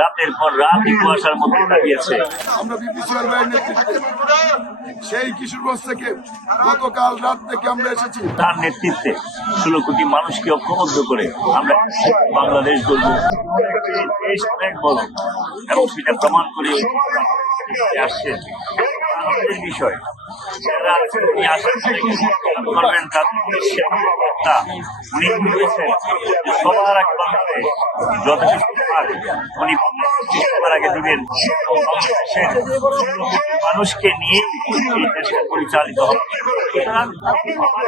রাতের পর রাত কুয়াশার মধ্যে কাটিয়েছে। আমরা বিপি সোহেল ভাইয়ের নেতৃত্বে সেই কিশোরগঞ্জ থেকে গতকাল রাত থেকে আমরা এসেছি। তার নেতৃত্বে 16 কোটি মানুষকে ঐক্যবদ্ধ করে আমরা বাংলাদেশ গড়ব। দেশ অনেক বড় এবং সেটা প্রমাণ করে আসছেন। আনন্দের বিষয় যারা উনি আশা করবেন তাদের উদ্দেশ্যে বার্তা উনি বলেছেন সবার আগে বাংলাদেশ যত কিছু উনি সবার আগে দিবেন। বাংলাদেশের মানুষকে নিয়ে এই দেশটা পরিচালিত হবে। সুতরাং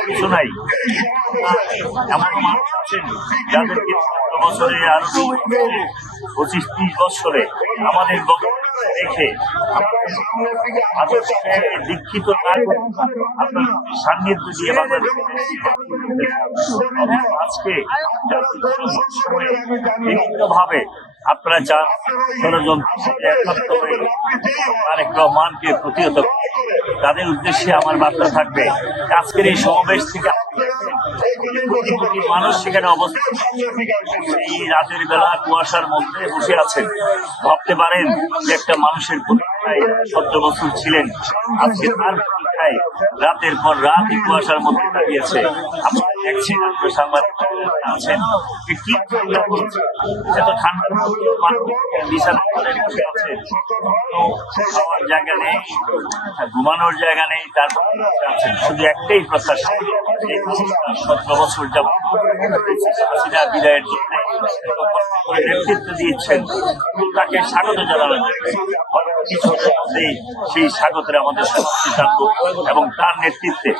কিছু নাই, এমন মানুষ আছেন যাদেরকে বছরে আরো 25-30 বছরে আমাদের দেখে দীক্ষিত আপনার সান্নিধ্য দিয়ে আজকে বিভিন্ন ভাবে আপনারা চান ষড়যন্ত্র তারেক রহমানকে প্রতিহত, তাদের উদ্দেশ্যে আমার বার্তা থাকবে আজকের এই সমাবেশ থেকে কোটি কোটি মানুষ সেখানে অবস্থান এই রাতের বেলা কুয়াশার মধ্যে বসে আছেন। ভাবতে পারেন যে একটা মানুষের পরীক্ষায় 17 বছর ছিলেন, আজকে তার পরীক্ষায় রাতের পর রাত কুয়াশার মধ্যে কাটিয়েছে। আপনারা দেখছেন, আপনার সাংবাদিক আছেন যে কি এত ঠান্ডার মধ্যে মানুষ বিছানা বসে আছে, খাওয়ার জায়গা নেই, ঘুমানোর জায়গা নেই, তারপর আছেন শুধু একটাই প্রত্যাশা 17 বছর যাবত বিদায়ের জন্য নেতৃত্ব দিয়েছেন, তাকে স্বাগত জানানো সেই স্বাগতের আমাদের সিদ্ধান্ত এবং তার নেতৃত্বে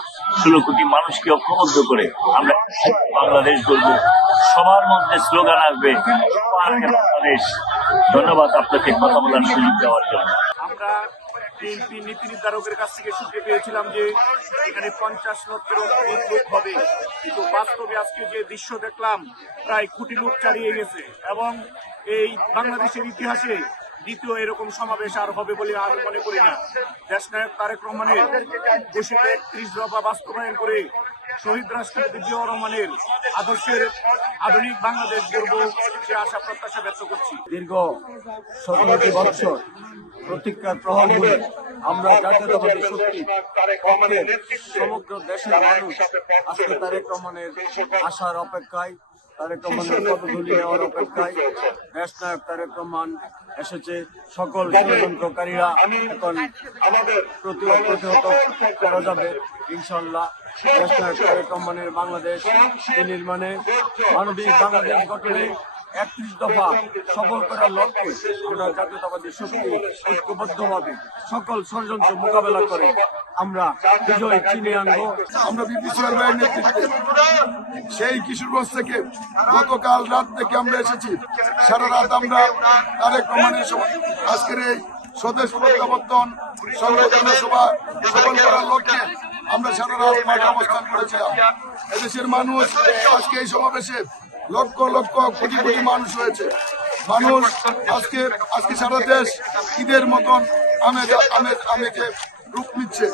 16 কোটি মানুষকে ঐক্যবদ্ধ করে আমরা বাংলাদেশ গড়ব। সবার মধ্যে স্লোগান আসবে বাংলাদেশ। ধন্যবাদ আপনাকে কথা বলার সুযোগ দেওয়ার জন্য। আমরা বিএনপি নীতি নির্ধারকের কাছ থেকে শুনতে পেয়েছিলাম যে এখানে 50 লক্ষের লোক হবে, কিন্তু বাস্তবে আজকে যে দৃশ্য দেখলাম প্রায় কোটি লোক ছাড়িয়ে গেছে এবং এই বাংলাদেশের ইতিহাসে দ্বিতীয় এরকম সমাবেশ আর হবে বলে আমি মনে করি না। দেশনায়ক তারেক রহমানের ঘোষিত 31 দফা বাস্তবায়ন করে শহীদ রাষ্ট্রপতি জিয়াউর রহমানের আদর্শের আধুনিক বাংলাদেশ গড়ব সে আশা প্রত্যাশা ব্যক্ত করছি। দীর্ঘ 17 বছর প্রতীক্ষার প্রহর বলে আমরা জাতীয়তাবাদী শক্তি সমগ্র দেশের মানুষ আজকে তারেক রহমানের আশার অপেক্ষায়, তারেক রহমানের পদধূলি নেওয়ার অপেক্ষায়। দেশনায়ক তারেক রহমান এসেছে, সকল ষড়যন্ত্রকারীরা এখন প্রতিহত করা যাবে ইনশাল্লাহ। দেশনায়ক তারেক রহমানের বাংলাদেশ নির্মাণে, মানবিক বাংলাদেশ গঠনে 31 দফা সফল করার লক্ষ্যে আমরা জাতীয়তাবাদী শক্তি ঐক্যবদ্ধভাবে সকল ষড়যন্ত্র মোকাবেলা করে আমরা বিজয় চিনে আনবো। আমরা বিপি সোহেল ভাইয়ের নেতৃত্বে সেই কিশোরগঞ্জ থেকে গতকাল রাত থেকে আমরা এসেছি। সারা রাত আমরা তারেক রহমানের আজকের এই স্বদেশ প্রত্যাবর্তন সংগঠনের সভা সফল করার লক্ষ্যে আমরা সারা রাত মাঠে অবস্থান করেছিলাম। এদেশের মানুষ আজকে এই সমাবেশে লক্ষ লক্ষ কোটি কোটি মানুষ হয়েছে। মানুষ আজকে সারা দেশ ঈদের মতন আমেজে রূপ নিচ্ছে।